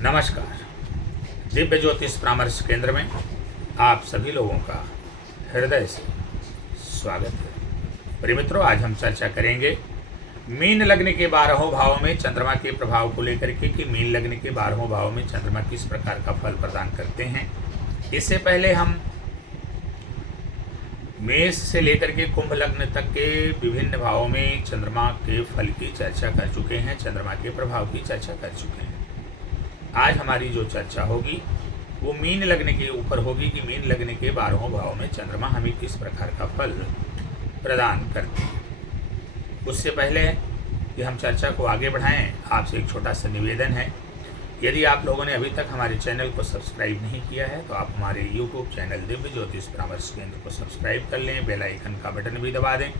नमस्कार। दिव्य ज्योतिष परामर्श केंद्र में आप सभी लोगों का हृदय से स्वागत है। प्रिय मित्रों, आज हम चर्चा करेंगे मीन लग्न के 12 भावों में चंद्रमा के प्रभाव को लेकर के कि मीन लग्न के 12 भावों में चंद्रमा किस प्रकार का फल प्रदान करते हैं। इससे पहले हम मेष से लेकर के कुंभ लग्न तक के विभिन्न भावों में चंद्रमा के फल की चर्चा कर चुके हैं, चंद्रमा के प्रभाव की चर्चा कर चुके हैं। आज हमारी जो चर्चा होगी वो मीन लग्न के ऊपर होगी कि मीन लग्न के 12 भाव में चंद्रमा हमें किस प्रकार का फल प्रदान करते हैं। उससे पहले कि हम चर्चा को आगे बढ़ाएं, आपसे एक छोटा सा निवेदन है। यदि आप लोगों ने अभी तक हमारे चैनल को सब्सक्राइब नहीं किया है तो आप हमारे YouTube चैनल दिव्य ज्योतिष परामर्श केंद्र को सब्सक्राइब कर लें, बेल आइकन का बटन भी दबा दें,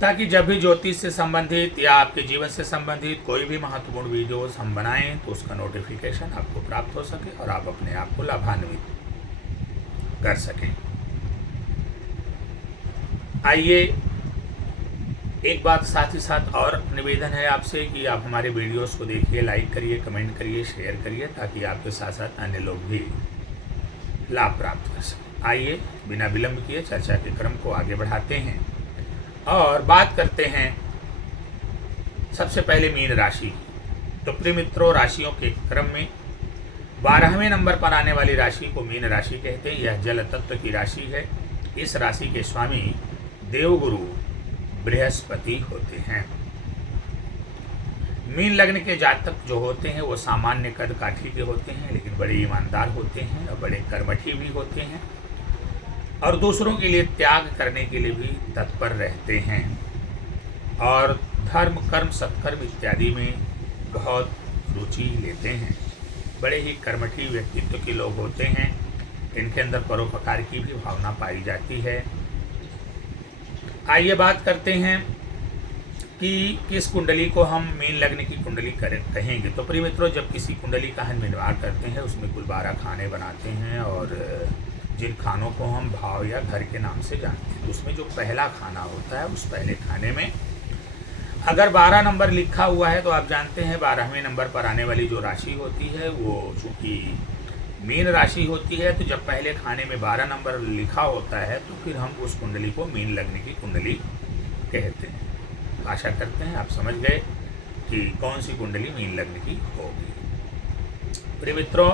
ताकि जब भी ज्योतिष से संबंधित या आपके जीवन से संबंधित कोई भी महत्वपूर्ण वीडियोस हम बनाएं तो उसका नोटिफिकेशन आपको प्राप्त हो सके और आप अपने आप को लाभान्वित कर सकें। आइए, एक बात साथ ही साथ और निवेदन है आपसे कि आप हमारे वीडियोस को देखिए, लाइक करिए, कमेंट करिए, शेयर करिए, ताकि आपके साथ साथ अन्य लोग भी लाभ प्राप्त कर सकें। आइए, बिना विलंब किए चर्चा के क्रम को आगे बढ़ाते हैं और बात करते हैं सबसे पहले मीन राशि। तो प्रिय मित्रों, राशियों के क्रम में 12वें नंबर पर आने वाली राशि को मीन राशि कहते हैं। यह जल तत्व की राशि है। इस राशि के स्वामी देवगुरु बृहस्पति होते हैं। मीन लग्न के जातक जो होते हैं वो सामान्य कद काठी के होते हैं, लेकिन बड़े ईमानदार होते हैं और बड़े कर्मठी भी होते हैं और दूसरों के लिए त्याग करने के लिए भी तत्पर रहते हैं और धर्म, कर्म, सत्कर्म इत्यादि में बहुत रुचि लेते हैं। बड़े ही कर्मठी व्यक्तित्व के लोग होते हैं। इनके अंदर परोपकार की भी भावना पाई जाती है। आइए बात करते हैं कि किस कुंडली को हम मीन लग्न की कुंडली कहेंगे। तो प्रिय मित्रों, जब किसी कुंडली का हम निर्माण करते हैं उसमें कुल 12 खाने बनाते हैं और जिन खानों को हम भाव या घर के नाम से जानते हैं, उसमें जो पहला खाना होता है उस पहले खाने में अगर 12 नंबर लिखा हुआ है तो आप जानते हैं 12वें नंबर पर आने वाली जो राशि होती है वो चूँकि मीन राशि होती है, तो जब पहले खाने में 12 नंबर लिखा होता है तो फिर हम उस कुंडली को मीन लग्न की कुंडली कहते हैं। आशा करते हैं आप समझ गए कि कौन सी कुंडली मीन लग्न की होगी। प्रिय मित्रों,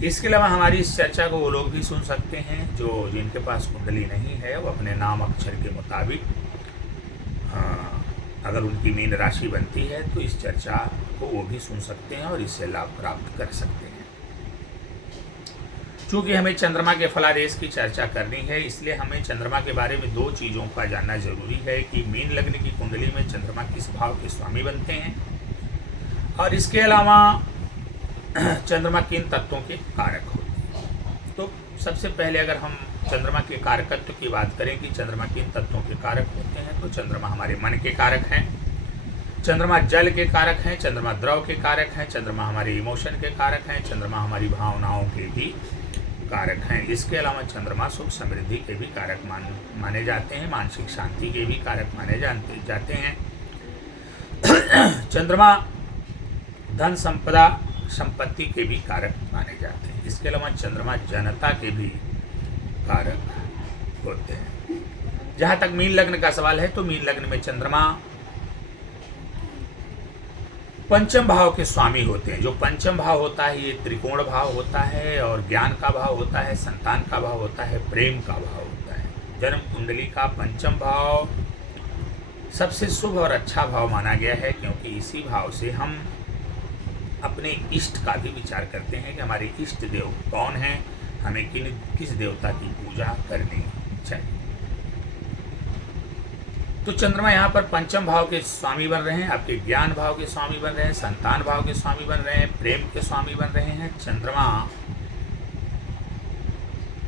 इसके अलावा हमारी इस चर्चा को वो लोग भी सुन सकते हैं जो जिनके पास कुंडली नहीं है, वो अपने नाम अक्षर के मुताबिक अगर उनकी मीन राशि बनती है तो इस चर्चा को वो भी सुन सकते हैं और इससे लाभ प्राप्त कर सकते हैं। चूँकि हमें चंद्रमा के फलादेश की चर्चा करनी है, इसलिए हमें चंद्रमा के बारे में 2 चीज़ों का जानना जरूरी है कि मीन लग्न की कुंडली में चंद्रमा किस भाव के स्वामी बनते हैं और इसके अलावा चंद्रमा किन तत्वों के कारक होते हैं। तो सबसे पहले अगर हम चंद्रमा के कारकत्व की बात करें कि चंद्रमा किन तत्वों के कारक होते हैं, तो चंद्रमा हमारे मन के कारक हैं, चंद्रमा जल के कारक हैं, चंद्रमा द्रव के कारक हैं, चंद्रमा हमारे इमोशन के कारक हैं, चंद्रमा हमारी भावनाओं के भी कारक हैं। इसके अलावा चंद्रमा सुख समृद्धि के भी कारक माने जाते हैं, मानसिक शांति के भी कारक माने जाते हैं। चंद्रमा धन संपदा संपत्ति के भी कारक माने जाते हैं। इसके अलावा चंद्रमा जनता के भी कारक होते हैं। जहाँ तक मीन लग्न का सवाल है तो मीन लग्न में चंद्रमा पंचम भाव के स्वामी होते हैं। जो पंचम भाव होता है ये त्रिकोण भाव होता है और ज्ञान का भाव होता है, संतान का भाव होता है, प्रेम का भाव होता है। जन्म कुंडली का पंचम भाव सबसे शुभ और अच्छा भाव माना गया है, क्योंकि इसी भाव से हम अपने इष्ट का भी विचार करते हैं कि हमारे इष्ट देव कौन हैं, हमें किस देवता की पूजा करनी चाहिए। तो चंद्रमा यहाँ पर पंचम भाव के स्वामी बन रहे हैं, आपके ज्ञान भाव के स्वामी बन रहे हैं, संतान भाव के स्वामी बन रहे हैं, प्रेम के स्वामी बन रहे हैं। चंद्रमा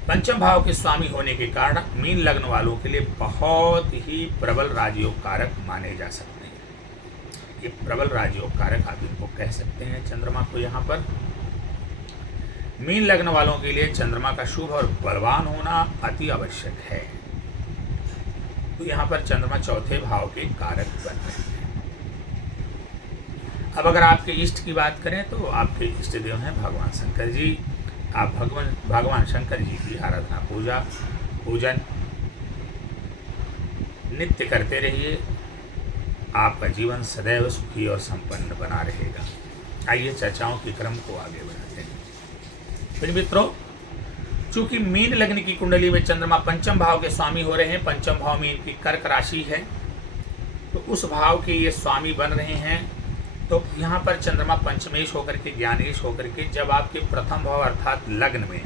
पंचम भाव के स्वामी होने के कारण मीन लग्न वालों के लिए बहुत ही प्रबल राजयोग कारक माने जा सकते हैं। ये प्रबल राजयोग कारक आप इनको कह सकते हैं। चंद्रमा को यहाँ पर मीन लग्न वालों के लिए चंद्रमा का शुभ और बलवान होना अति आवश्यक है। तो यहाँ पर चंद्रमा चौथे भाव के कारक बन रहे हैं। अब अगर आपके इष्ट की बात करें तो आपके इष्ट देव हैं भगवान शंकर जी। आप भगवान शंकर जी की आराधना पूजन नित्य करते रहिए। आपका जीवन सदैव सुखी और संपन्न बना रहेगा। आइए चर्चाओं के क्रम को आगे बढ़ाते हैं। फिर मित्रों, चूंकि मीन लग्न की कुंडली में चंद्रमा पंचम भाव के स्वामी हो रहे हैं, पंचम भाव में इनकी कर्क राशि है, तो उस भाव के ये स्वामी बन रहे हैं। तो यहाँ पर चंद्रमा पंचमेश होकर के, ज्ञानेश होकर के जब आपके प्रथम भाव अर्थात लग्न में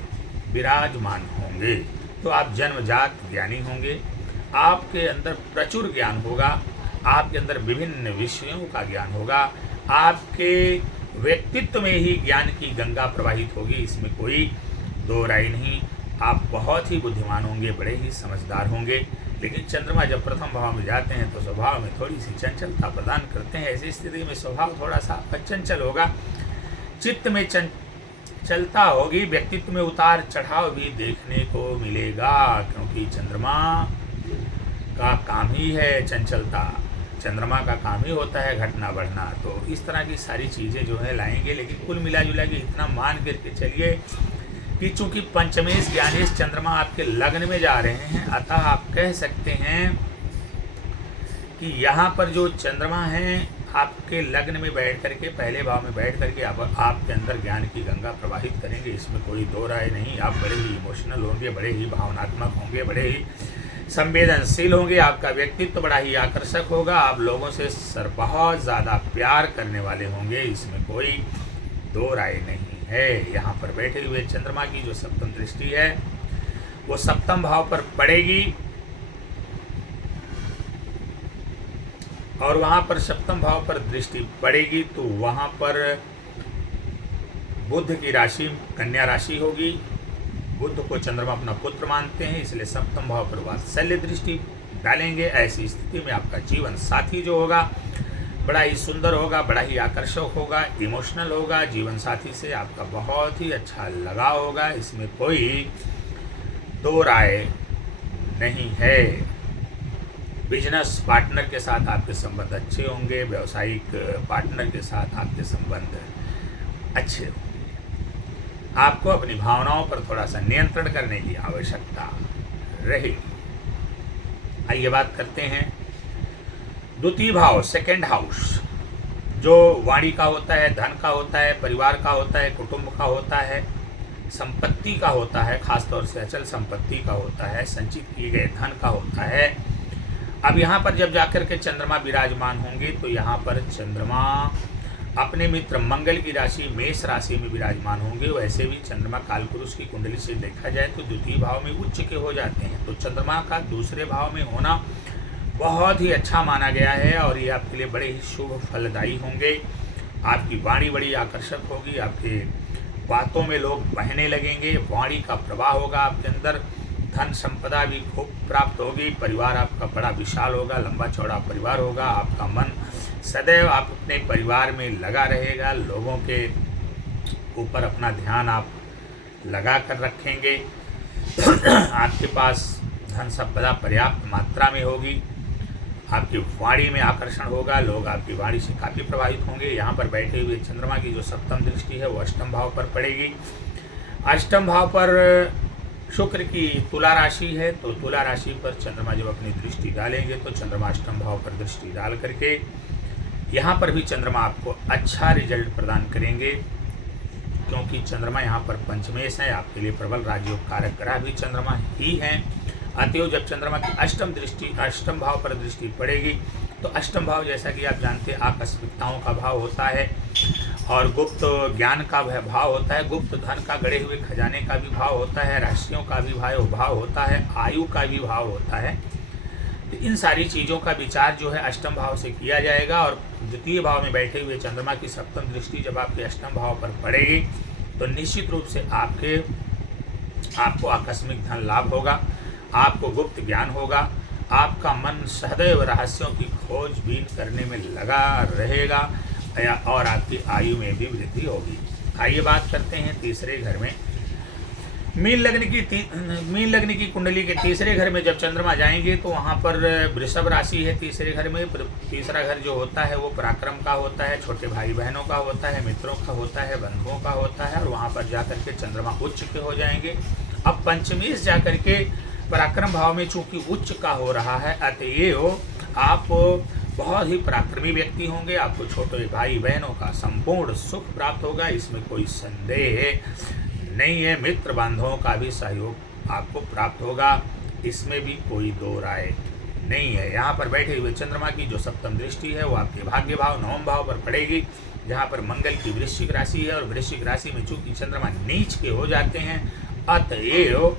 विराजमान होंगे तो आप जन्मजात ज्ञानी होंगे। आपके अंदर प्रचुर ज्ञान होगा, आपके अंदर विभिन्न विषयों का ज्ञान होगा, आपके व्यक्तित्व में ही ज्ञान की गंगा प्रवाहित होगी, इसमें कोई दो राय नहीं। आप बहुत ही बुद्धिमान होंगे, बड़े ही समझदार होंगे। लेकिन चंद्रमा जब प्रथम भाव में जाते हैं तो स्वभाव में थोड़ी सी चंचलता प्रदान करते हैं। ऐसी स्थिति में स्वभाव थोड़ा सा चंचल होगा, चित्त में चंचलता होगी, व्यक्तित्व में उतार चढ़ाव भी देखने को मिलेगा, क्योंकि चंद्रमा का काम ही है चंचलता। चंद्रमा का काम ही होता है घटना बढ़ना। तो इस तरह की सारी चीज़ें जो है लाएंगे। लेकिन कुल मिला जुला के इतना मान करके चलिए कि चूंकि पंचमेश ज्ञानेश चंद्रमा आपके लग्न में जा रहे हैं, अतः आप कह सकते हैं कि यहाँ पर जो चंद्रमा हैं आपके लग्न में बैठ करके, पहले भाव में बैठ करके आपके अंदर ज्ञान की गंगा प्रवाहित करेंगे, इसमें कोई दो राय नहीं। आप बड़े ही इमोशनल होंगे, बड़े ही भावनात्मक होंगे, बड़े ही संवेदनशील होंगे, आपका व्यक्तित्व बड़ा ही आकर्षक होगा, आप लोगों से बहुत ज़्यादा प्यार करने वाले होंगे, इसमें कोई दो राय नहीं है। यहाँ पर बैठे हुए चंद्रमा की जो सप्तम दृष्टि है वो सप्तम भाव पर पड़ेगी, और वहाँ पर सप्तम भाव पर दृष्टि पड़ेगी तो वहाँ पर बुध की राशि कन्या राशि होगी। बुध को चंद्रमा अपना पुत्र मानते हैं, इसलिए सप्तम भाव पर वात्सल्य दृष्टि डालेंगे। ऐसी स्थिति में आपका जीवन साथी जो होगा बड़ा ही सुंदर होगा, बड़ा ही आकर्षक होगा, इमोशनल होगा। जीवन साथी से आपका बहुत ही अच्छा लगाव होगा, इसमें कोई दो राय नहीं है। बिजनेस पार्टनर के साथ आपके संबंध अच्छे होंगे, व्यावसायिक पार्टनर के साथ आपके संबंध अच्छे होंगे। आपको अपनी भावनाओं पर थोड़ा सा नियंत्रण करने की आवश्यकता रहेगी। आइए बात करते हैं द्वितीय भाव, सेकेंड हाउस, जो वाणी का होता है, धन का होता है, परिवार का होता है, कुटुंब का होता है, संपत्ति का होता है, खासतौर से अचल संपत्ति का होता है, संचित किए गए धन का होता है। अब यहाँ पर जब जाकर के चंद्रमा विराजमान होंगे तो यहाँ पर चंद्रमा अपने मित्र मंगल की राशि मेष राशि में विराजमान होंगे। वैसे भी चंद्रमा कालपुरुष की कुंडली से देखा जाए तो द्वितीय भाव में उच्च के हो जाते हैं, तो चंद्रमा का दूसरे भाव में होना बहुत ही अच्छा माना गया है और ये आपके लिए बड़े ही शुभ फलदायी होंगे। आपकी वाणी बड़ी आकर्षक होगी, आपके बातों में लोग बहने लगेंगे, वाणी का प्रवाह होगा आपके अंदर, धन संपदा भी खूब प्राप्त होगी, परिवार आपका बड़ा विशाल होगा, लंबा चौड़ा परिवार होगा, आपका मन सदैव आप अपने परिवार में लगा रहेगा, लोगों के ऊपर अपना ध्यान आप लगा कर रखेंगे। आपके पास धन संपदा पर्याप्त मात्रा में होगी, आपकी वाणी में आकर्षण होगा, लोग आपकी वाणी से काफ़ी प्रभावित होंगे। यहाँ पर बैठे हुए चंद्रमा की जो सप्तम दृष्टि है वो अष्टम भाव पर पड़ेगी। अष्टम भाव पर शुक्र की तुला राशि है, तो तुला राशि पर चंद्रमा जब अपनी दृष्टि डालेंगे तो चंद्रमा अष्टम भाव पर दृष्टि डाल करके यहाँ पर भी चंद्रमा आपको अच्छा रिजल्ट प्रदान करेंगे, क्योंकि चंद्रमा यहाँ पर पंचमेश है, आपके लिए प्रबल राजयोग कारक ग्रह भी चंद्रमा ही हैं। अतएव जब चंद्रमा की अष्टम भाव पर दृष्टि पड़ेगी तो अष्टम भाव जैसा कि आप जानते हैं आकस्मिकताओं का भाव होता है और गुप्त ज्ञान का भाव होता है, गुप्त धन का गड़े हुए खजाने का भी भाव होता है, राशियों का भी भाव होता है, आयु का भी भाव होता है। तो इन सारी चीज़ों का विचार जो है अष्टम भाव से किया जाएगा और द्वितीय भाव में बैठे हुए चंद्रमा की सप्तम दृष्टि जब आपके अष्टम भाव पर पड़ेगी तो निश्चित रूप से आपको आकस्मिक धन लाभ होगा, आपको गुप्त ज्ञान होगा, आपका मन सदैव रहस्यों की खोजबीन करने में लगा रहेगा और आपकी आयु में भी वृद्धि होगी। आइए बात करते हैं तीसरे घर में मीन लगने की कुंडली के तीसरे घर में जब चंद्रमा जाएंगे तो वहाँ पर वृषभ राशि है तीसरे घर में। तीसरा घर जो होता है वो पराक्रम का होता है, छोटे भाई बहनों का होता है, मित्रों का होता है, बंधुओं का होता है, और वहाँ पर जाकर के चंद्रमा उच्च के हो जाएंगे। अब पंचमेश जाकर के पराक्रम भाव में चूंकि उच्च का हो रहा है, अतएव आप बहुत ही पराक्रमी व्यक्ति होंगे। आपको छोटे भाई बहनों का संपूर्ण सुख प्राप्त होगा, इसमें कोई संदेह नहीं है। मित्र बांधवों का भी सहयोग आपको प्राप्त होगा, इसमें भी कोई दो राय नहीं है। यहाँ पर बैठे हुए चंद्रमा की जो सप्तम दृष्टि है वो आपके भाग्य भाव नवम भाव पर पड़ेगी, जहाँ पर मंगल की वृश्चिक राशि है, और वृश्चिक राशि में चूंकि चंद्रमा नीच के हो जाते हैं, अतएव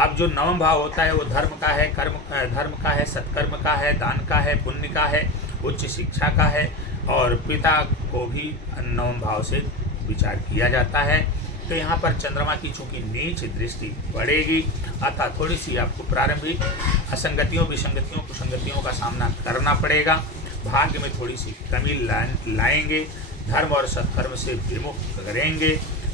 अब जो नवम भाव होता है वो धर्म का है, धर्म का है, सत्कर्म का है, दान का है, पुण्य का है, उच्च शिक्षा का है, और पिता को भी नवम भाव से विचार किया जाता है। तो यहाँ पर चंद्रमा की चूंकि नीच दृष्टि पड़ेगी, अतः थोड़ी सी आपको प्रारंभिक असंगतियों, विसंगतियों, कुसंगतियों का सामना करना पड़ेगा। भाग्य में थोड़ी सी कमी लाएंगे, धर्म और सत्कर्म से विमुख करेंगे,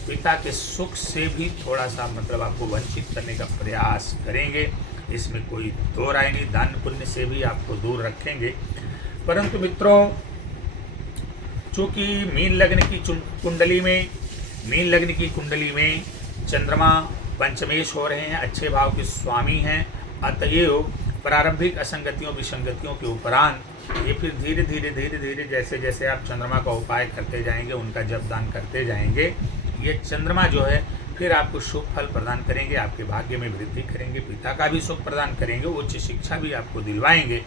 पिता के सुख से भी थोड़ा सा मतलब आपको वंचित करने का प्रयास करेंगे, इसमें कोई दो राय नहीं। दान पुण्य से भी आपको दूर रखेंगे। परंतु मित्रों, चूँकि मीन लग्न की कुंडली में चंद्रमा पंचमेश हो रहे हैं, अच्छे भाव के स्वामी हैं, अतएव प्रारंभिक असंगतियों विसंगतियों के उपरांत ये फिर धीरे धीरे जैसे जैसे आप चंद्रमा का उपाय करते जाएंगे, उनका जप दान करते जाएंगे, ये चंद्रमा जो है फिर आपको शुभ फल प्रदान करेंगे, आपके भाग्य में वृद्धि करेंगे, पिता का भी सुख प्रदान करेंगे, उच्च शिक्षा भी आपको दिलवाएंगे,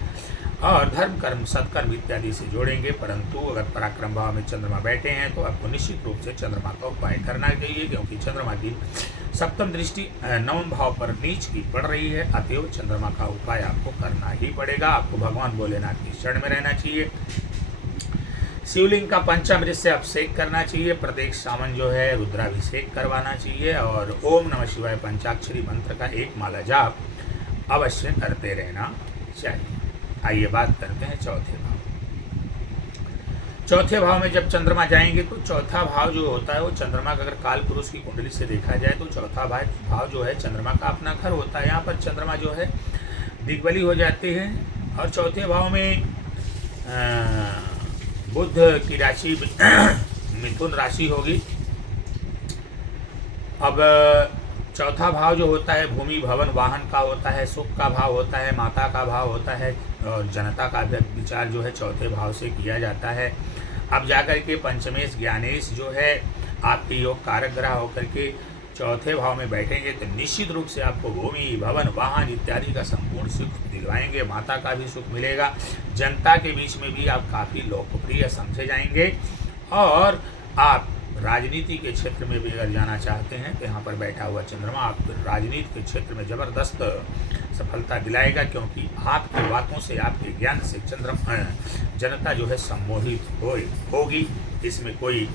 और धर्म कर्म सत्कर्म इत्यादि से जोड़ेंगे। परंतु अगर पराक्रम भाव में चंद्रमा बैठे हैं तो आपको निश्चित रूप से चंद्रमा का उपाय करना चाहिए, क्योंकि चंद्रमा की सप्तम दृष्टि नवम भाव पर नीच की पड़ रही है, अतएव चंद्रमा का उपाय आपको करना ही पड़ेगा। आपको भगवान भोलेनाथ की शरण में रहना चाहिए, शिवलिंग का पंचामृत से अभिषेक करना चाहिए, प्रत्येक सावन जो है रुद्राभिषेक करवाना चाहिए, और ओम नमः शिवाय पंचाक्षरी मंत्र का एक माला जाप अवश्य करते रहना चाहिए। आइए बात करते हैं चौथे भाव। चौथे भाव में जब चंद्रमा जाएंगे तो चौथा भाव जो होता है वो चंद्रमा का, अगर काल पुरुष की कुंडली से देखा जाए तो चौथा भाव जो है चंद्रमा का अपना घर होता है। यहाँ पर चंद्रमा जो है दिग्बली हो जाते हैं, और चौथे भाव में बुध की राशि मिथुन राशि होगी। अब चौथा भाव जो होता है भूमि भवन वाहन का होता है, सुख का भाव होता है, माता का भाव होता है, और जनता का विचार जो है चौथे भाव से किया जाता है। अब जाकर के पंचमेश ज्ञानेश जो है आपके योग कारक ग्रह होकर के चौथे भाव में बैठेंगे तो निश्चित रूप से आपको भूमि भवन वाहन इत्यादि का संपूर्ण सुख दिलवाएंगे, माता का भी सुख मिलेगा, जनता के बीच में भी आप काफ़ी लोकप्रिय समझे जाएंगे, और आप राजनीति के क्षेत्र में भी अगर जाना चाहते हैं तो यहाँ पर बैठा हुआ चंद्रमा आपको राजनीति के क्षेत्र में ज़बरदस्त सफलता दिलाएगा, क्योंकि आपकी बातों से, आपके ज्ञान से जनता जो है सम्मोहित होगी, इसमें कोई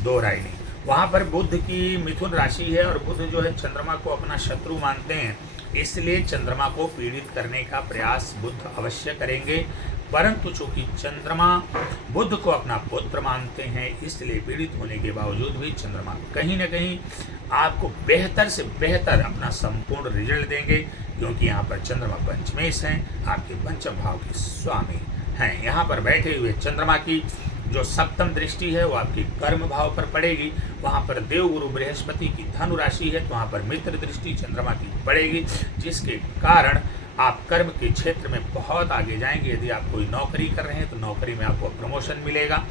दो राय नहीं। वहाँ पर बुध की मिथुन राशि है, और बुध जो है चंद्रमा को अपना शत्रु मानते हैं, इसलिए चंद्रमा को पीड़ित करने का प्रयास बुध अवश्य करेंगे। परंतु चूंकि चंद्रमा बुध को अपना पुत्र मानते हैं, इसलिए पीड़ित होने के बावजूद भी चंद्रमा कहीं न कहीं आपको बेहतर से बेहतर अपना संपूर्ण रिजल्ट देंगे, क्योंकि यहाँ पर चंद्रमा पंचमेश हैं, आपके पंचम भाव के स्वामी हैं। यहाँ पर बैठे हुए चंद्रमा की जो सप्तम दृष्टि है वो आपकी कर्म भाव पर पड़ेगी। वहाँ पर देवगुरु बृहस्पति की धनु राशि है, तो वहाँ पर मित्र दृष्टि चंद्रमा की पड़ेगी, जिसके कारण आप कर्म के क्षेत्र में बहुत आगे जाएंगे। यदि आप कोई नौकरी कर रहे हैं तो नौकरी में आपको प्रमोशन मिलेगा,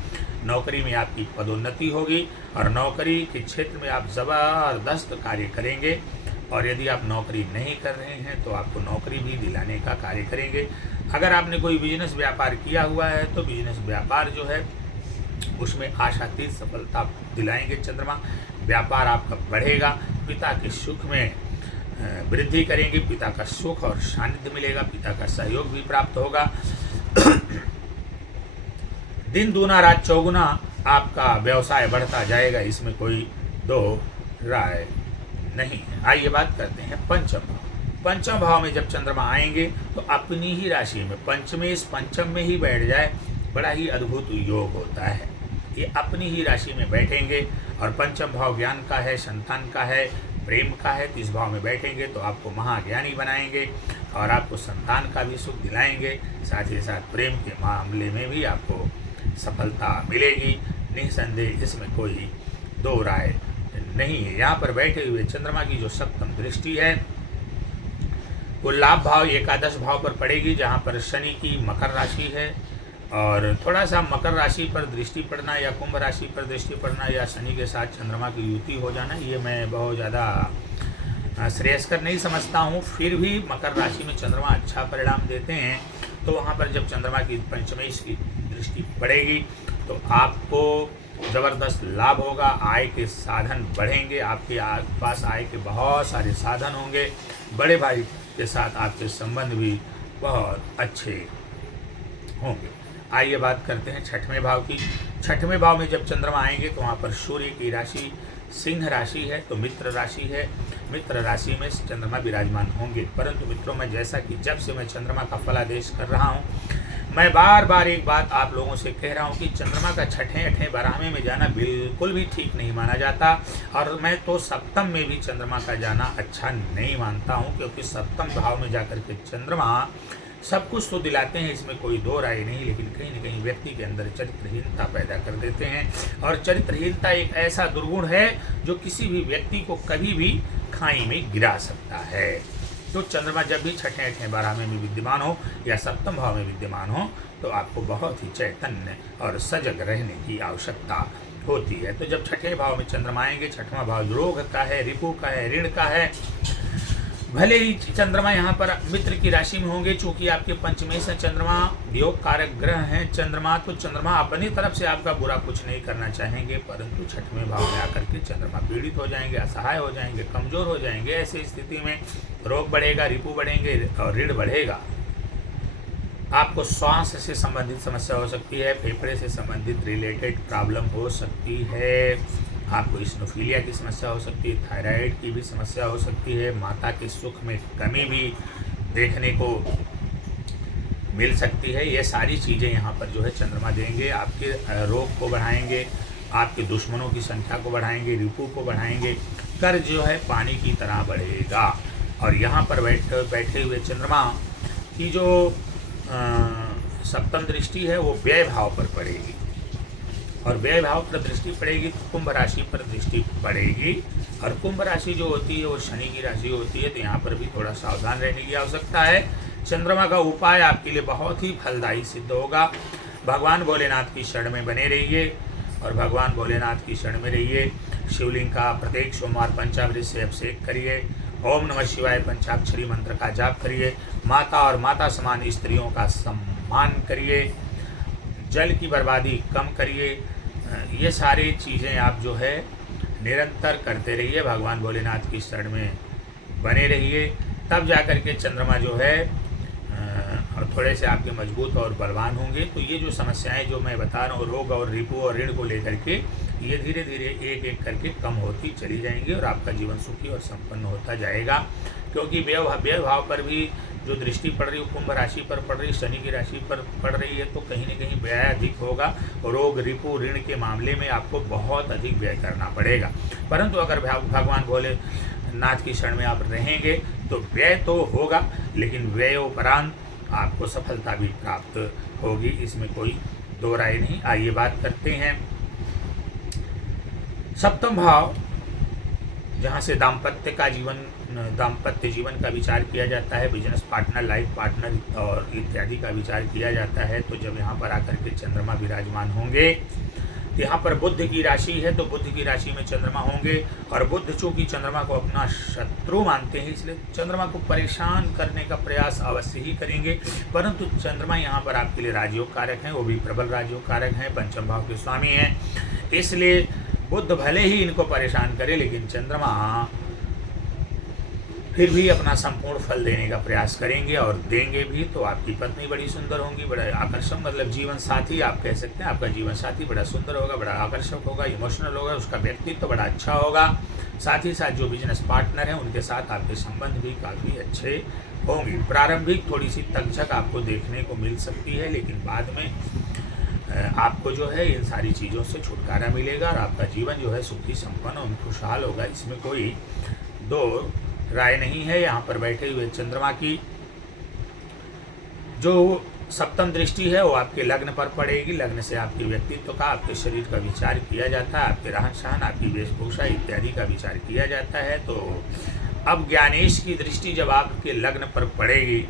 नौकरी में आपकी पदोन्नति होगी, और नौकरी के क्षेत्र में आप ज़बरदस्त कार्य करेंगे। और यदि आप नौकरी नहीं कर रहे हैं तो आपको नौकरी भी दिलाने का कार्य करेंगे। अगर आपने कोई बिजनेस व्यापार किया हुआ है तो बिजनेस व्यापार जो है उसमें आशातीत सफलता दिलाएंगे चंद्रमा, व्यापार आपका बढ़ेगा, पिता के सुख में वृद्धि करेंगे, पिता का सुख और सानिध्य मिलेगा, पिता का सहयोग भी प्राप्त होगा। दिन दूना रात चौगुना आपका व्यवसाय बढ़ता जाएगा, इसमें कोई दो राय नहीं है। आइए बात करते हैं पंचम भाव। पंचम भाव में जब चंद्रमा आएंगे तो अपनी ही राशि में पंचमेश पंचम में ही बैठ जाए, बड़ा ही अद्भुत योग होता है। ये अपनी ही राशि में बैठेंगे, और पंचम भाव ज्ञान का है, संतान का है, प्रेम का है तो इस भाव में बैठेंगे तो आपको महाज्ञानी बनाएंगे और आपको संतान का भी सुख दिलाएंगे। साथ ही साथ प्रेम के मामले में भी आपको सफलता मिलेगी, निसंदेह, इसमें कोई दो राय नहीं है। यहाँ पर बैठे हुए चंद्रमा की जो सप्तम दृष्टि है वो लाभ भाव एकादश भाव पर पड़ेगी, जहाँ पर शनि की मकर राशि है। और थोड़ा सा मकर राशि पर दृष्टि पड़ना या कुंभ राशि पर दृष्टि पड़ना या शनि के साथ चंद्रमा की युति हो जाना, ये मैं बहुत ज़्यादा श्रेयस्कर नहीं समझता हूँ। फिर भी मकर राशि में चंद्रमा अच्छा परिणाम देते हैं, तो वहाँ पर जब चंद्रमा की पंचमेश की दृष्टि पड़ेगी तो आपको ज़बरदस्त लाभ होगा, आय के साधन बढ़ेंगे, आपके पास आय के बहुत सारे साधन होंगे, बड़े भाई के साथ आपके संबंध भी बहुत अच्छे होंगे। आइए बात करते हैं छठवें भाव की। छठवें भाव में जब चंद्रमा आएंगे तो वहाँ पर सूर्य की राशि सिंह राशि है, तो मित्र राशि है, मित्र राशि में चंद्रमा विराजमान होंगे। परंतु मित्रों, मैं जैसा कि जब से मैं चंद्रमा का फलादेश कर रहा हूँ, मैं बार बार एक बात आप लोगों से कह रहा हूँ कि चंद्रमा का छठे अठे बारहवें में जाना बिल्कुल भी ठीक नहीं माना जाता। और मैं तो सप्तम में भी चंद्रमा का जाना अच्छा नहीं मानता हूँ, क्योंकि सप्तम भाव में जाकर के चंद्रमा सब कुछ तो दिलाते हैं, इसमें कोई दो राय नहीं, लेकिन कहीं न कहीं व्यक्ति के अंदर चरित्रहीनता पैदा कर देते हैं। और चरित्रहीनता एक ऐसा दुर्गुण है जो किसी भी व्यक्ति को कभी भी खाई में गिरा सकता है। तो चंद्रमा जब भी छठे अठे बारहवें में विद्यमान हो या सप्तम भाव में विद्यमान हो तो आपको बहुत ही चैतन्य और सजग रहने की आवश्यकता होती है। तो जब छठे भाव में चंद्रमा आएंगे, छठवां भाव रोग का है, रिपु का है, ऋण का है, भले ही चंद्रमा यहाँ पर मित्र की राशि में होंगे, चूंकि आपके पंचमेश से चंद्रमा योग कारक ग्रह हैं चंद्रमा, तो चंद्रमा अपनी तरफ से आपका बुरा कुछ नहीं करना चाहेंगे, परंतु छठवें भाव में आकर के चंद्रमा पीड़ित हो जाएंगे, असहाय हो जाएंगे, कमजोर हो जाएंगे। ऐसी स्थिति में रोग बढ़ेगा, रिपु बढ़ेंगे और ऋण बढ़ेगा। आपको श्वास से संबंधित समस्या हो सकती है, फेफड़े से संबंधित रिलेटेड प्रॉब्लम हो सकती है, आपको इस्नोफीलिया की समस्या हो सकती है, थायराइड की भी समस्या हो सकती है, माता के सुख में कमी भी देखने को मिल सकती है। ये सारी चीज़ें यहाँ पर जो है चंद्रमा देंगे, आपके रोग को बढ़ाएंगे, आपके दुश्मनों की संख्या को बढ़ाएंगे, रिपु को बढ़ाएंगे, कर्ज जो है पानी की तरह बढ़ेगा। और यहाँ पर बैठे हुए चंद्रमा की जो सप्तम दृष्टि है वो व्यय भाव पर पड़ेगी, और व्यय भाव पर दृष्टि पड़ेगी तो कुंभ राशि पर दृष्टि पड़ेगी। और कुंभ राशि जो होती है वो शनि की राशि होती है, तो यहाँ पर भी थोड़ा सावधान रहने की आवश्यकता है। चंद्रमा का उपाय आपके लिए बहुत ही फलदायी सिद्ध होगा। भगवान भोलेनाथ की शरण में बने रहिए और भगवान भोलेनाथ की शरण में रहिए। शिवलिंग का प्रत्येक सोमवार पंचामृत से अभिषेक करिए, ओम नमः शिवाय पंचाक्षरी मंत्र का जाप करिए, माता और माता समान स्त्रियों का सम्मान करिए, जल की बर्बादी कम करिए। ये सारी चीज़ें आप जो है निरंतर करते रहिए, भगवान भोलेनाथ की शरण में बने रहिए, तब जाकर के चंद्रमा जो है और थोड़े से आपके मजबूत और बलवान होंगे। तो ये जो समस्याएं जो मैं बता रहा हूँ रोग और रिपु और ऋण को लेकर के, ये धीरे धीरे एक एक करके कम होती चली जाएंगी और आपका जीवन सुखी और संपन्न होता जाएगा। क्योंकि व्यय भाव पर भी जो दृष्टि पड़ रही है कुंभ राशि पर पड़ रही, शनि की राशि पर पड़ रही है, तो कहीं न कहीं व्यय अधिक होगा। रोग रिपु ऋण के मामले में आपको बहुत अधिक व्यय करना पड़ेगा। परंतु अगर भगवान भोलेनाथ की शरण में आप रहेंगे तो व्यय तो होगा, लेकिन व्ययोपरांत आपको सफलता भी प्राप्त होगी, इसमें कोई दो राय नहीं। आइए बात करते हैं सप्तम भाव, जहाँ से दाम्पत्य जीवन का विचार किया जाता है, बिजनेस पार्टनर, लाइफ पार्टनर और इत्यादि का विचार किया जाता है। तो जब यहाँ पर आकर के चंद्रमा विराजमान होंगे, यहाँ पर बुध की राशि है, तो बुध की राशि में चंद्रमा होंगे, और बुध चूंकि चंद्रमा को अपना शत्रु मानते हैं, इसलिए चंद्रमा को परेशान करने का प्रयास अवश्य ही करेंगे। परंतु चंद्रमा यहाँ पर आपके लिए राजयोग कारक हैं, वो भी प्रबल राजयोग कारक हैं, पंचम भाव के स्वामी हैं। इसलिए बुध भले ही इनको परेशान करे, लेकिन चंद्रमा फिर भी अपना संपूर्ण फल देने का प्रयास करेंगे और देंगे भी। तो आपकी पत्नी बड़ी सुंदर होंगी, बड़ा आकर्षक, मतलब जीवन साथी आप कह सकते हैं, आपका जीवन साथी बड़ा सुंदर होगा, बड़ा आकर्षक होगा, इमोशनल होगा, उसका व्यक्तित्व तो बड़ा अच्छा होगा। साथ ही साथ जो बिजनेस पार्टनर हैं उनके साथ आपके संबंध भी काफ़ी अच्छे होंगे। प्रारंभिक थोड़ी सी तकझक आपको देखने को मिल सकती है, लेकिन बाद में आपको जो है इन सारी चीज़ों से छुटकारा मिलेगा और आपका जीवन जो है सुखी संपन्न और खुशहाल होगा, इसमें कोई दो राय नहीं है। यहाँ पर बैठे हुए चंद्रमा की जो सप्तम दृष्टि है वो आपके लग्न पर पड़ेगी। लग्न से आपके व्यक्तित्व का, आपके शरीर का विचार किया जाता है, आपके रहन सहन, आपकी वेशभूषा इत्यादि का विचार किया जाता है। तो अब ज्ञानेश की दृष्टि जब आपके लग्न पर पड़ेगी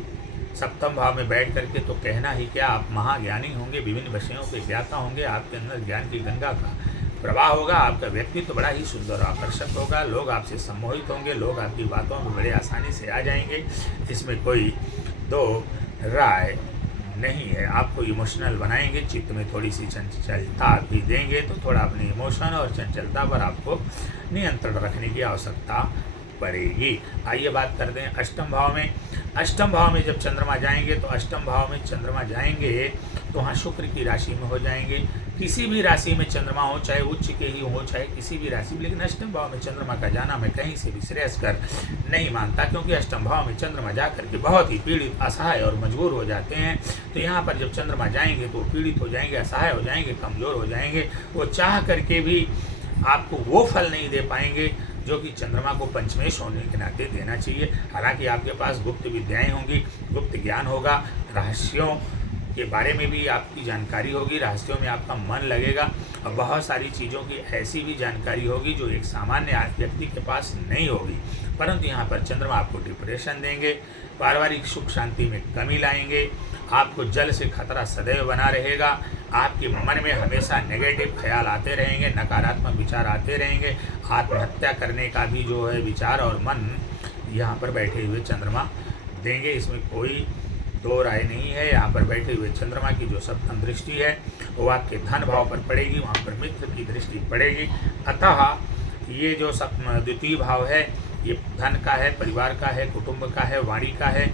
सप्तम भाव में बैठ करके, तो कहना ही क्या, आप महाज्ञानी होंगे, विभिन्न विषयों के ज्ञाता होंगे, आपके अंदर ज्ञान की गंगा का प्रवाह होगा, आपका व्यक्तित्व बड़ा ही सुंदर और आकर्षक होगा, लोग आपसे सम्मोहित होंगे, लोग आपकी बातों में बड़े आसानी से आ जाएंगे, इसमें कोई दो राय नहीं है। आपको इमोशनल बनाएंगे, चित्त में थोड़ी सी चंचलता भी देंगे, तो थोड़ा अपने इमोशन और चंचलता पर आपको नियंत्रण रखने की आवश्यकता पड़ेगी। आइए बात करते हैं अष्टम भाव में। अष्टम भाव में जब चंद्रमा जाएंगे, तो अष्टम भाव में चंद्रमा जाएंगे तो वहाँ शुक्र की राशि में हो जाएंगे। किसी भी राशि में चंद्रमा हो, चाहे उच्च के ही हो, चाहे किसी भी राशि में, लेकिन अष्टम भाव में चंद्रमा का जाना मैं कहीं से भी श्रेयस्कर नहीं मानता, क्योंकि अष्टम भाव में चंद्रमा जा करके बहुत ही पीड़ित, असहाय और मजबूर हो जाते हैं। तो यहाँ पर जब चंद्रमा जाएंगे तो पीड़ित हो जाएंगे, असहाय हो जाएंगे, कमज़ोर हो जाएंगे, वो चाह करके भी आपको वो फल नहीं दे पाएंगे जो कि चंद्रमा को पंचमेश होने के नाते देना चाहिए। हालांकि आपके पास गुप्त विद्याएं होंगी, गुप्त ज्ञान होगा, रहस्यों के बारे में भी आपकी जानकारी होगी, रहस्यों में आपका मन लगेगा, और बहुत सारी चीज़ों की ऐसी भी जानकारी होगी जो एक सामान्य व्यक्ति के पास नहीं होगी। परंतु यहाँ पर चंद्रमा आपको डिप्रेशन देंगे, पारिवारिक सुख शांति में कमी लाएंगे, आपको जल से खतरा सदैव बना रहेगा, आपके मन में हमेशा नेगेटिव ख्याल आते रहेंगे, नकारात्मक विचार आते रहेंगे, आत्महत्या करने का भी जो है विचार और मन यहाँ पर बैठे हुए चंद्रमा देंगे, इसमें कोई दो राय नहीं है। यहाँ पर बैठे हुए चंद्रमा की जो सप्तम दृष्टि है वो आपके धन भाव पर पड़ेगी, वहाँ पर मित्र की दृष्टि पड़ेगी। अतः ये जो द्वितीय भाव है ये धन का है, परिवार का है, कुटुंब का है, वाणी का है,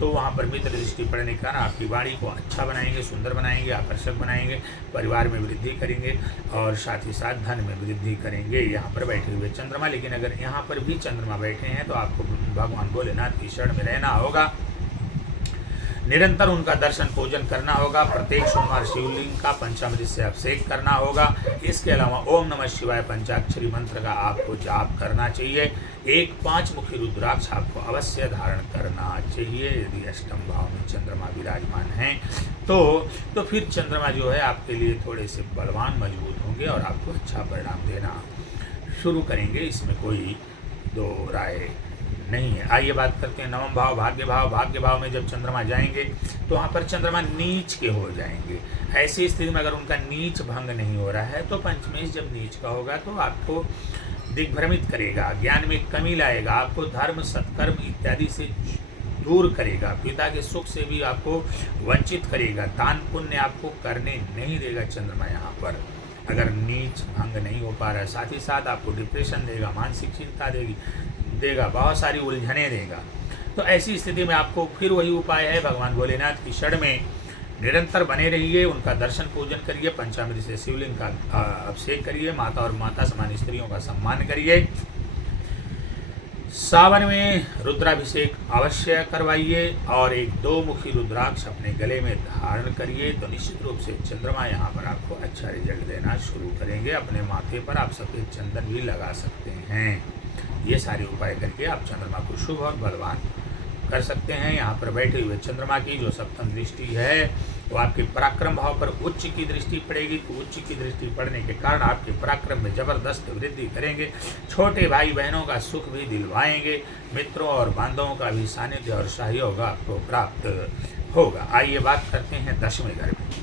तो वहाँ पर मित्र दृष्टि पड़ने के कारण आपकी वाणी को अच्छा बनाएंगे, सुंदर बनाएंगे, आकर्षक बनाएंगे, परिवार में वृद्धि करेंगे और साथ ही साथ धन में वृद्धि करेंगे यहाँ पर बैठे हुए चंद्रमा। लेकिन अगर यहाँ पर भी चंद्रमा बैठे हैं तो आपको भगवान भोलेनाथ की शरण में रहना होगा, निरंतर उनका दर्शन पूजन करना होगा, प्रत्येक सोमवार शिवलिंग का पंचामृत से अभिषेक करना होगा। इसके अलावा ओम नमः शिवाय पंचाक्षरी मंत्र का आपको जाप करना चाहिए। एक 5 मुखी रुद्राक्ष आपको अवश्य धारण करना चाहिए। यदि अष्टम भाव में चंद्रमा विराजमान हैं तो फिर चंद्रमा जो है आपके लिए थोड़े से बलवान मजबूत होंगे और आपको अच्छा परिणाम देना शुरू करेंगे, इसमें कोई दो राय नहीं है। आइए बात करते हैं नवम भाव, भाग्य भाव। भाग्य भाव में जब चंद्रमा जाएंगे तो वहाँ पर चंद्रमा नीच के हो जाएंगे। ऐसी स्थिति में अगर उनका नीच भंग नहीं हो रहा है तो पंचमेश जब नीच का होगा तो आपको दिग्भ्रमित करेगा, ज्ञान में कमी लाएगा, आपको धर्म सत्कर्म इत्यादि से दूर करेगा, पिता के सुख से भी आपको वंचित करेगा, दान पुण्य आपको करने नहीं देगा चंद्रमा यहाँ पर अगर नीच भंग नहीं हो पा रहा है। साथ ही साथ आपको डिप्रेशन देगा, मानसिक चिंता देगा, बहुत सारी उलझने देगा। तो ऐसी स्थिति में आपको फिर वही उपाय है, भगवान भोलेनाथ की शरण में निरंतर बने रहिए, उनका दर्शन पूजन करिए, पंचामृत से शिवलिंग का अभिषेक करिए, माता और माता समान स्त्रियों का सम्मान करिए, सावन में रुद्राभिषेक अवश्य करवाइए और एक 2 मुखी रुद्राक्ष अपने गले में धारण करिए, तो निश्चित रूप से चंद्रमा यहाँ पर आपको अच्छा रिजल्ट देना शुरू करेंगे। अपने माथे पर आप सफ़ेद चंदन भी लगा सकते हैं। ये सारे उपाय करके आप चंद्रमा को शुभ और बलवान कर सकते हैं। यहाँ पर बैठे हुए चंद्रमा की जो सप्तम दृष्टि है वो आपके पराक्रम भाव पर उच्च की दृष्टि पड़ेगी, तो उच्च की दृष्टि पड़ने के कारण आपके पराक्रम में जबरदस्त वृद्धि करेंगे, छोटे भाई बहनों का सुख भी दिलवाएंगे, मित्रों और बांधवों का भी सानिध्य और सहयोग आपको प्राप्त होगा। आइए बात करते हैं 10वें घर में।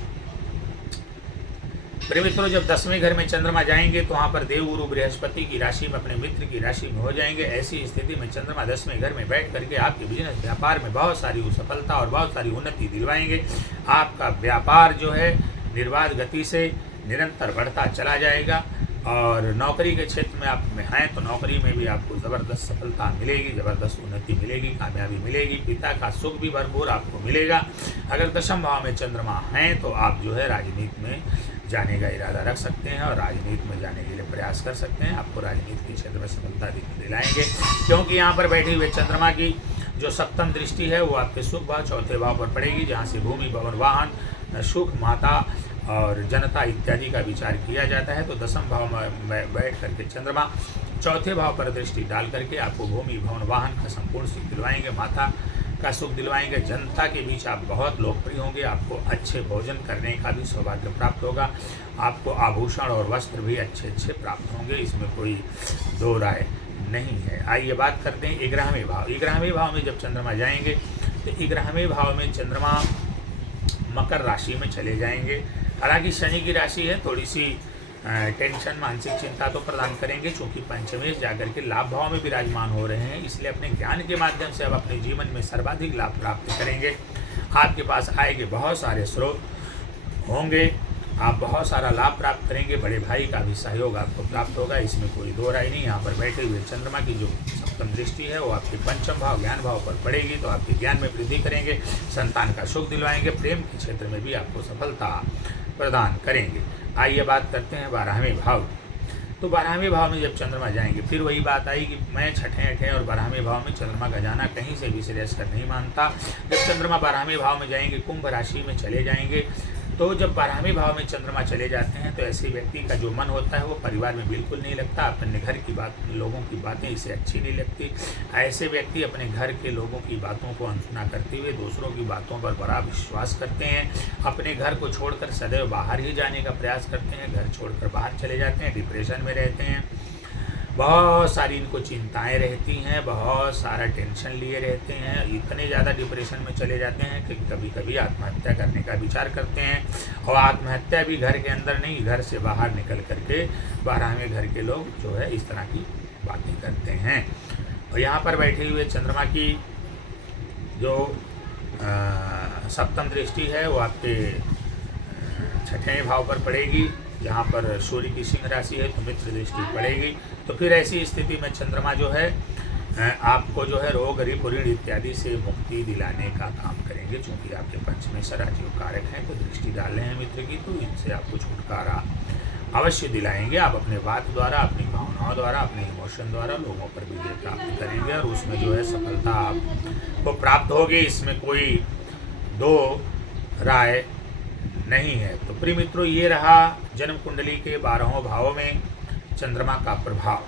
प्रिय मित्रों, जब 10वें घर में चंद्रमा जाएंगे तो वहाँ पर देवगुरु बृहस्पति की राशि में, अपने मित्र की राशि में हो जाएंगे। ऐसी स्थिति में चंद्रमा 10वें घर में बैठ करके आपके बिजनेस व्यापार में बहुत सारी सफलता और बहुत सारी उन्नति दिलवाएंगे। आपका व्यापार जो है निर्बाध गति से निरंतर बढ़ता चला जाएगा और नौकरी के क्षेत्र में आप में हैं तो नौकरी में भी आपको ज़बरदस्त सफलता मिलेगी, ज़बरदस्त उन्नति मिलेगी, कामयाबी मिलेगी, पिता का सुख भी भरपूर आपको मिलेगा। अगर 10वें भाव में चंद्रमा हैं तो आप जो है राजनीति में जाने का इरादा रख सकते हैं और राजनीति में जाने के लिए प्रयास कर सकते हैं। आपको राजनीति के क्षेत्र में सफलता दिलाएंगे, क्योंकि यहाँ पर बैठे हुए चंद्रमा की जो सप्तम दृष्टि है वो आपके सुख भाव 4थे भाव पर पड़ेगी, जहाँ से भूमि भवन वाहन सुख, माता और जनता इत्यादि का विचार किया जाता है। तो दसम भाव में बैठ करके चंद्रमा चौथे भाव पर दृष्टि डाल करके आपको भूमि भवन वाहन का संपूर्ण सुख दिलवाएंगे, माता का सुख दिलवाएंगे। जनता के बीच आप बहुत लोकप्रिय होंगे, आपको अच्छे भोजन करने का भी सौभाग्य प्राप्त होगा, आपको आभूषण और वस्त्र भी अच्छे अच्छे प्राप्त होंगे, इसमें कोई दो राय नहीं है। आइए बात करते हैं 11वें भाव। 11वें भाव में जब चंद्रमा जाएंगे तो 11वें भाव में चंद्रमा मकर राशि में चले जाएंगे। हालांकि शनि की राशि है, थोड़ी सी टेंशन मानसिक चिंता तो प्रदान करेंगे, क्योंकि पंचमेश जाकर के लाभ भाव में विराजमान हो रहे हैं, इसलिए अपने ज्ञान के माध्यम से अब अपने जीवन में सर्वाधिक लाभ प्राप्त करेंगे। आपके पास आय के बहुत सारे स्रोत होंगे, आप बहुत सारा लाभ प्राप्त करेंगे, बड़े भाई का भी सहयोग आपको प्राप्त होगा, इसमें कोई दो राय नहीं। यहाँ पर बैठे हुए चंद्रमा की जो सप्तम दृष्टि है वो आपके पंचम भाव ज्ञान भाव पर पड़ेगी, तो आपके ज्ञान में वृद्धि करेंगे, संतान का सुख दिलवाएंगे, प्रेम के क्षेत्र में भी आपको सफलता प्रदान करेंगे। आइए बात करते हैं 12वें भाव। तो 12वें भाव में जब चंद्रमा जाएंगे, फिर वही बात आई कि मैं छठे अठे और 12वें भाव में चंद्रमा का जाना कहीं से भी श्रेयस्कर नहीं मानता। जब चंद्रमा 12वें भाव में जाएंगे, कुंभ राशि में चले जाएंगे, तो जब 12वें भाव में चंद्रमा चले जाते हैं तो ऐसे व्यक्ति का जो मन होता है वो परिवार में बिल्कुल नहीं लगता, अपने घर की बात, लोगों की बातें इसे अच्छी नहीं लगती। ऐसे व्यक्ति अपने घर के लोगों की बातों को अनसुना करते हुए दूसरों की बातों पर बड़ा विश्वास करते हैं, अपने घर को छोड़कर सदैव बाहर ही जाने का प्रयास करते हैं, घर छोड़कर बाहर चले जाते हैं, डिप्रेशन में रहते हैं, बहुत सारी इनको चिंताएं रहती हैं, बहुत सारा टेंशन लिए रहते हैं, इतने ज़्यादा डिप्रेशन में चले जाते हैं कि कभी कभी आत्महत्या करने का विचार करते हैं। और आत्महत्या भी घर के अंदर नहीं, घर से बाहर निकल करके 12वें घर के लोग जो है इस तरह की बातें करते हैं। और यहाँ पर बैठे हुए चंद्रमा की जो सप्तम दृष्टि है वो आपके छठे भाव पर पड़ेगी, जहाँ पर सूर्य की सिंह राशि है तो मित्र दृष्टि पड़ेगी। तो फिर ऐसी स्थिति में चंद्रमा जो है आपको जो है रोग ऋण इत्यादि से मुक्ति दिलाने का काम करेंगे, क्योंकि आपके पंचमेश राजीव कारक हैं, तो दृष्टि डाल रहे हैं मित्र की, तो इनसे आपको छुटकारा अवश्य दिलाएंगे। आप अपने बात द्वारा, अपनी भावनाओं द्वारा, अपने इमोशन द्वारा लोगों पर विजय प्राप्त करेंगे और उसमें जो है सफलता आपको प्राप्त होगी, इसमें कोई दो राय नहीं है। तो प्रिय मित्रों, ये रहा जन्म कुंडली के 12वें भाव में चंद्रमा का प्रभाव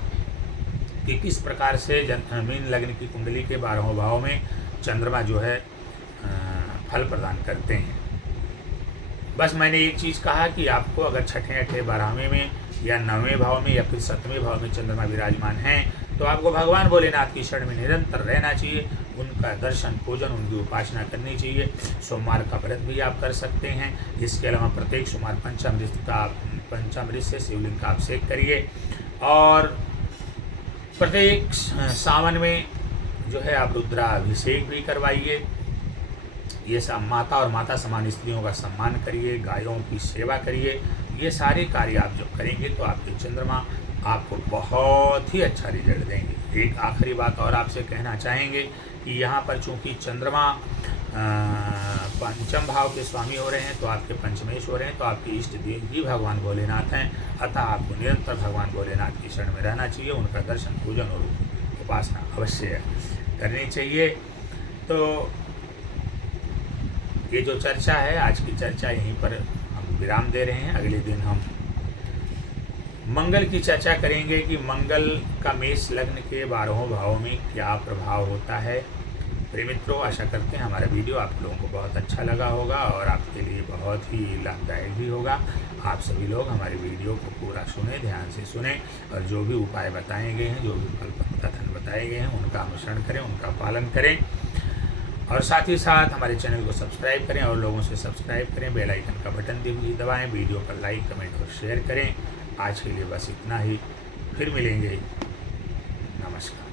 कि किस प्रकार से मीन लग्न की कुंडली के 12वें भाव में चंद्रमा जो है फल प्रदान करते हैं। बस मैंने एक चीज़ कहा कि आपको अगर छठे अठे 12वें में या 9वें भाव में या फिर 7वें भाव में चंद्रमा विराजमान हैं तो आपको भगवान भोलेनाथ की शरण में निरंतर रहना चाहिए, उनका दर्शन पूजन, उनकी उपासना करनी चाहिए। सोमवार का व्रत भी आप कर सकते हैं। इसके अलावा प्रत्येक सोमवार पंचामृत से शिवलिंग का अभिषेक करिए और प्रत्येक सावन में जो है आप रुद्राभिषेक भी करवाइए। ये सब माता और माता समान स्त्रियों का सम्मान करिए, गायों की सेवा करिए। ये सारे कार्य आप जब करेंगे तो आपके चंद्रमा आपको बहुत ही अच्छा रिजल्ट देंगे। एक आखिरी बात और आपसे कहना चाहेंगे कि यहाँ पर चूँकि चंद्रमा पंचम भाव के स्वामी हो रहे हैं, तो आपके पंचमेश हो रहे हैं, तो आपके इष्ट देव भी भगवान भोलेनाथ हैं। अतः आपको निरंतर भगवान भोलेनाथ की शरण में रहना चाहिए, उनका दर्शन पूजन और उपासना अवश्य करनी चाहिए। तो ये जो चर्चा है, आज की चर्चा यहीं पर हम विराम दे रहे हैं। अगले दिन हम मंगल की चर्चा करेंगे कि मंगल का मेष लग्न के 12वें भाव में क्या प्रभाव होता है। प्रिय मित्रों, आशा करते हैं हमारा वीडियो आप लोगों को बहुत अच्छा लगा होगा और आपके लिए बहुत ही लाभदायक भी होगा। आप सभी लोग हमारे वीडियो को पूरा सुने, ध्यान से सुने और जो भी उपाय बताए गए हैं, जो भी फल कथन बताए गए हैं, उनका अनुसरण करें, उनका पालन करें और साथ ही साथ हमारे चैनल को सब्सक्राइब करें और लोगों से सब्सक्राइब करें। बेल आइकन का बटन भी दबाएं, वीडियो पर लाइक, कमेंट और शेयर करें। आज के लिए बस इतना ही, फिर मिलेंगे। नमस्कार।